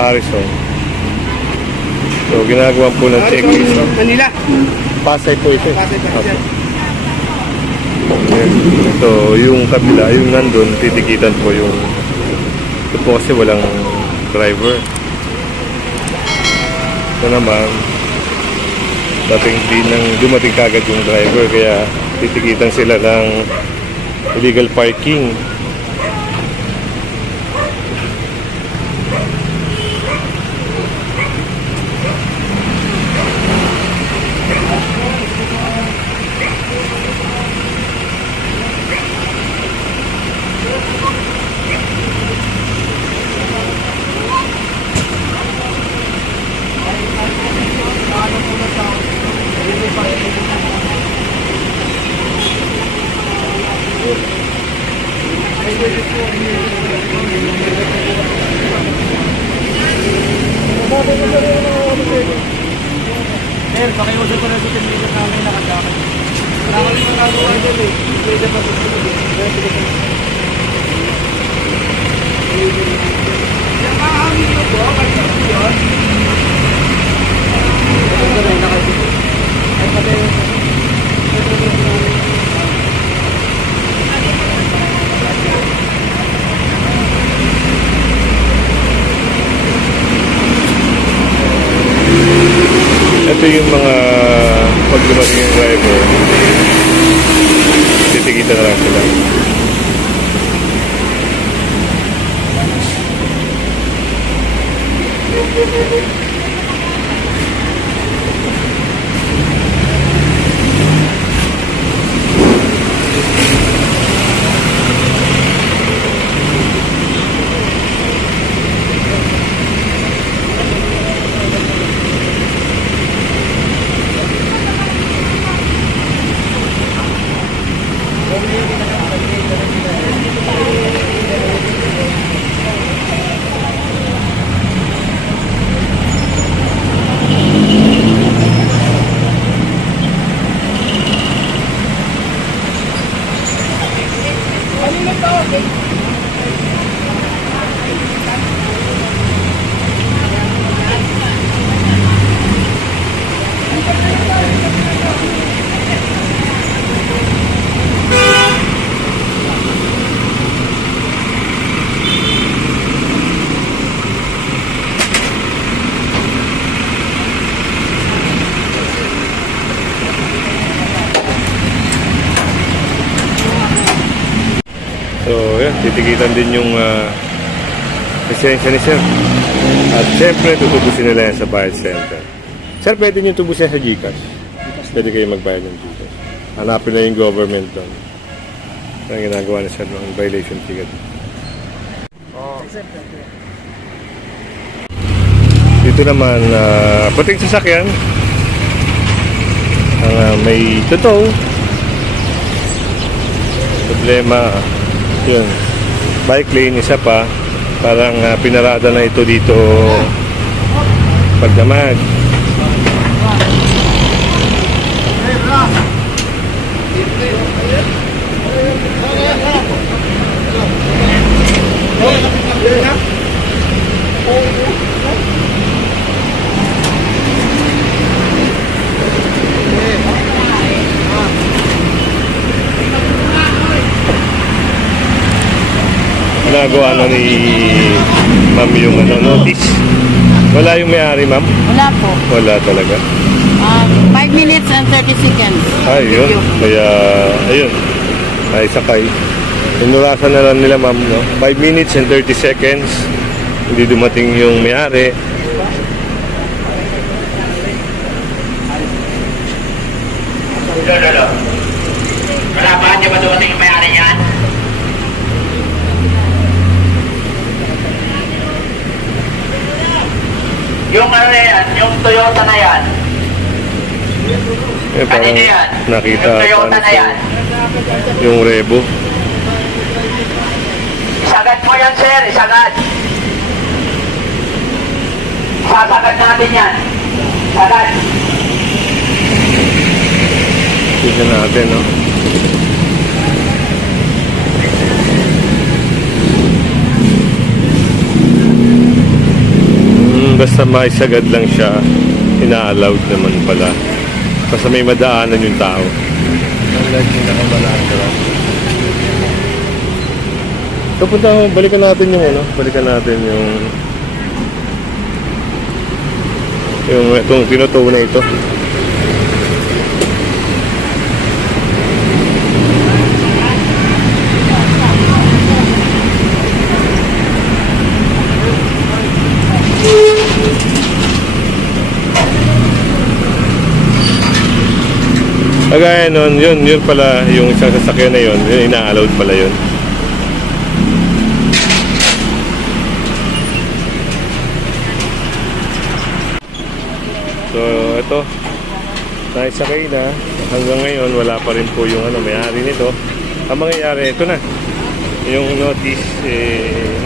Harrison. So, ginagawa po ng checklist. Manila. Pasay po ito. Pasay pa siya. Ayan. Ito, yung kabila, yung nandun, titikitan po yung ito po kasi walang driver. Ito naman, dumating kagad yung driver, kaya titikitan sila ng illegal parking. Pakiusap ko na sa tinili namin nakasakit. Wala kami magagawa dyan eh. Pwede pa sa yung kakahangin nyo po, kasi yun. Ito yung mga pag dumating yung driver, titikitan na lang sila. So, yan, titikitan din yung lisensya ni sir. At syempre, tutubusin nila yan sa bayad center. Sir, pwede nyo tubusin sa GCash. Pwede kayo magbayad ng GCash. Hanapin na yung government doon. Ang ginagawa ni sir ng violation ticket. Dito naman, puting sasakyan. Ang may totoo. Problema, yun, bike lane, isa pa, parang pinarada na ito dito pagdamag. Nagawa na ni ma'am yung notice. Wala yung may-ari, ma'am? Wala po. Wala talaga. 5 minutes and 30 seconds. Ayun. Kaya, ayun. Ay, sakay. Inurasan na lang nila, ma'am, no? 5 minutes and 30 seconds. Hindi dumating yung may-ari. Lolo, wala pa niya ba dumating yung may-ari niyan? Yung ano na yan, yung Toyota na yan. Eh, parang Kanina yan. nakita Yung Toyota na yan. yung Revo. Isagad mo yan, sir. Isagad. Sasagad natin yan. Sagad. Tignan natin, no? basta maisagad lang siya, ina-allowed naman pala. Basta may madaanan yung tao. Unlike yung nakamalaan ka lang. So, balikan natin yung balikan natin yung itong tinutuo na ito. Kagaya nun, yun pala, yung isang sasakyan na yun ina-allowed pala yun. So, ito, naisakay na. Hanggang ngayon, wala pa rin po yung may-ari nito. Ang mangyayari, ito na. Yung notice,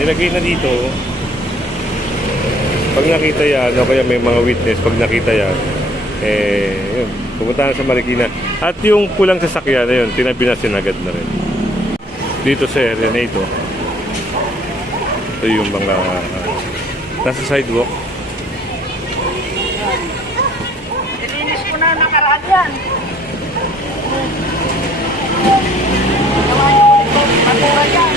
nilagay na dito. Pag nakita yan, o kaya may mga witness, pag nakita yan, yun, pupunta na sa Marikina. At yung pulang sasakyan na yun, tinabi na sinagad na rin. Dito sa area na ito, ito yung mga nasa sidewalk. Nilinis ko na nakaraan yan. Gawa niyo ulit ko, magura yan.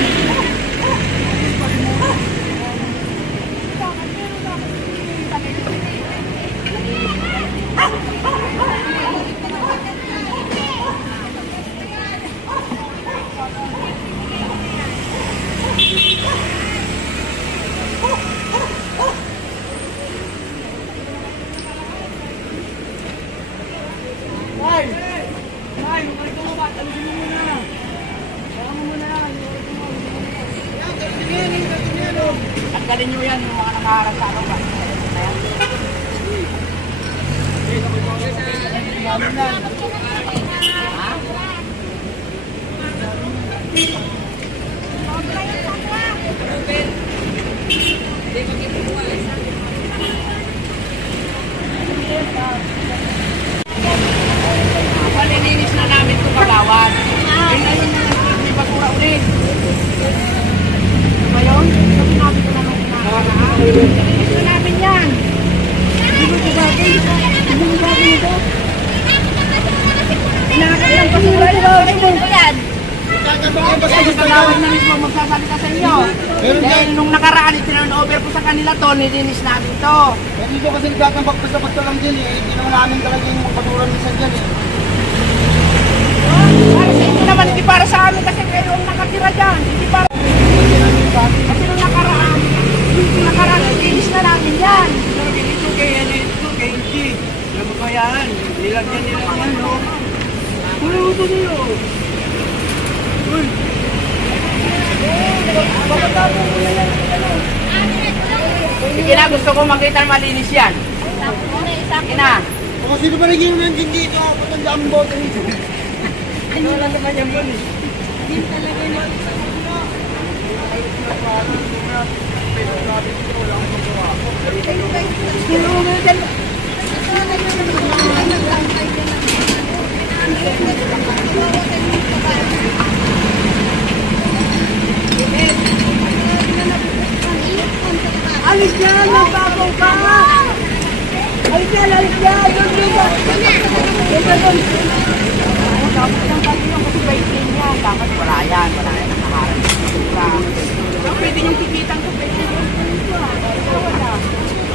Tanggalin nyo yan, yung mga nakaharap sa araw. Palilinis na namin ito kagawad. May basura ulit. Ngayon, sabi namin ko naman nilinis na namin yan. Hindi mo gagawin ito. Hindi mo gagawin ito. Inaakit lang basura ito. Ano yan? Kagawad na mismo magsasabi ka sa inyo. Dahil nung nakaraan, itinanover ko sa kanila to, nilinis namin to. Hindi ko kasi nagtatambak pa sa pagto lang dyan eh. Hindi naman namin talaga yung magpaturan minsan dyan eh. Para sa inyo naman, hindi para sa amin kasi kayo ang nakatira dyan. Hindi para kasi nung nakaraan, nilinis na namin yan. Ito kay NG. Alam mo ba yan? Nilagyan nila yan, no? Wala mo ba nyo? Uy! Sige na, gusto ko makita na malinis yan. Sige na. O, sino ba naging nandiyan dito? Patanda ang bote nito. Ano lang naman yan ba eh? Hindi talaga yung alis yan, magbabaw ka! Alis yan, alis yan! Dapat lang kasi yung kasi baitin niya. Dapat wala yan ang nakaharap sa basura. Pwede niyong kikitang sa baitin. Wala.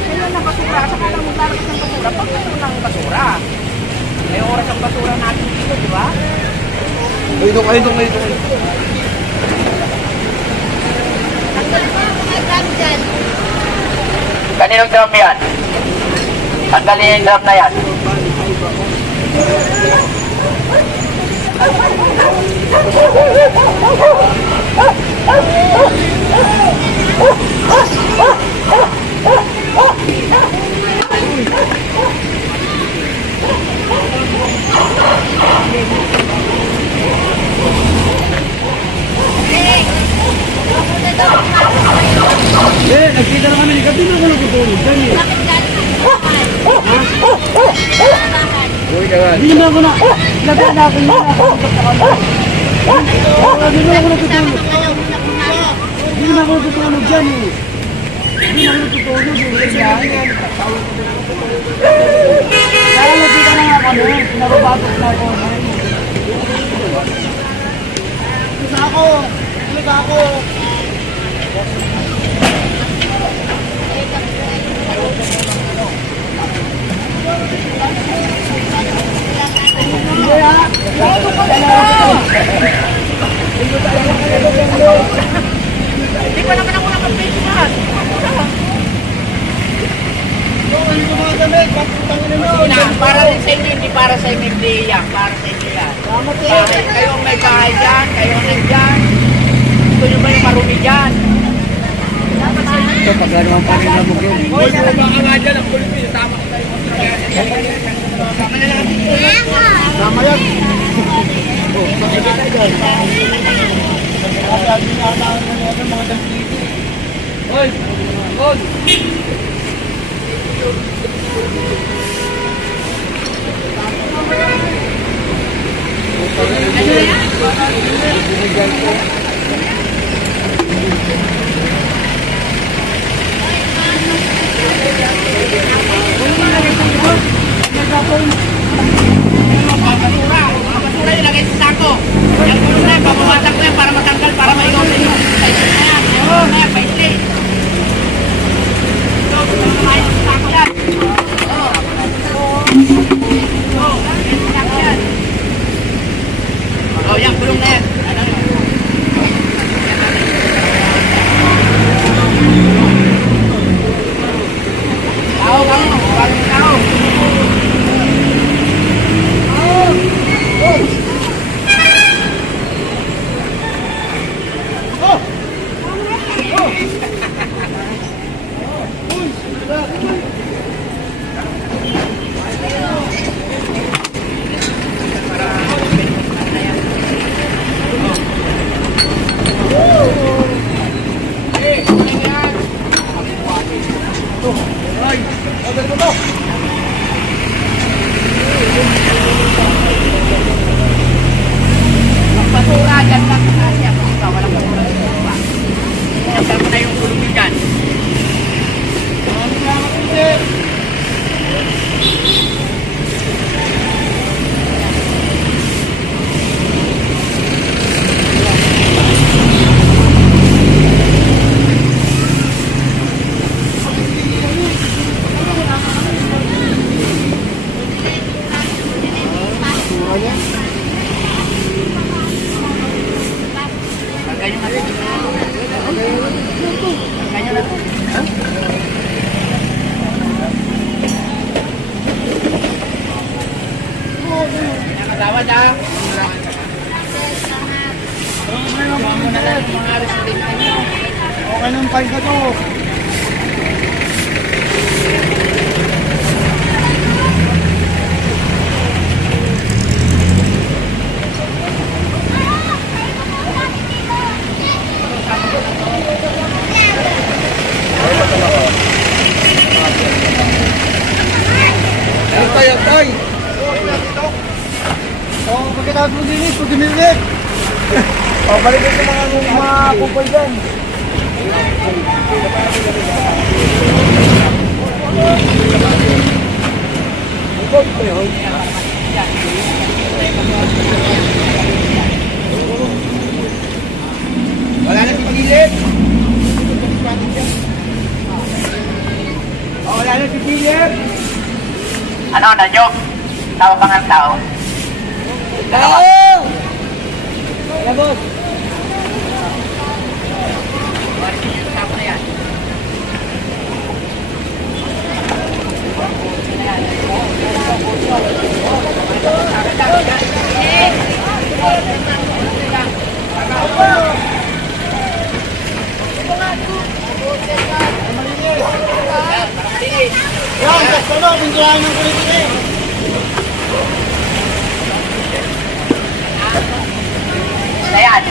Kaya na basura. Saka lang maglalabas ng basura. Pag mayroon ng basura. May oras ang basura natin dito, di ba? Ito. Kaninong drum yan? Tanggalin yung drum na yan. Nagkita na kami ni Gabi na ako nagtutulog dyan eh. Hindi na ako na. Lagaan na ako na. Hindi na ako natutulog. Hindi na ako natutulog dyan eh. Hindi naman tutulog. Kaya nagkita na nga kami, pinababatot na ako. Isa ako. Tulig ako. Hindi ha? Ano ka na? Hindi pa naman ako nakapit na. Ano yung mga damit? Pagputangin na nun. Para rin sa inyo, hindi para sa inyo, hindi yan. Para sa inyo yan. Salamat eh. Bahay, kayong may bahay dyan, kayong nandyan. Gusto nyo ba yung marumi dyan? Ito, pag ano ang parin na bugin. Hoy, baka nga dyan, ang kulit tama ko tayo. Tama yan. Hoy! Hoy! Basura yung lagay sa sako. Yan ko na, babawasan ko yan para matanggal, para maigaw sa inyo. Oo, kaya, paisli. Ito, kumain sa sako yan. Oo. Oo, kumain sa sako yan. Oo, yan, kulong na yan. Tao, kamo. Bagong tao. Basura dyan lang sa kasya. Kasi walang basura sa basura. Sinasal mo na yung kulong nyo dyan. Ganyan natin. Ganyan natin. Nakatawad ha. Okay ng pain ka to. Tay! Oh, pagkatapos mo dinis, pag dinilit. Oh, balik sa mga kupal dyan. Wala na si Philip. Oh, wala na si Philip. Ano, na-joke? Tao bang ang tao? Oo! Wala, boss. Yan, gusto mo, pinturahan ng kulit eh. Ayan.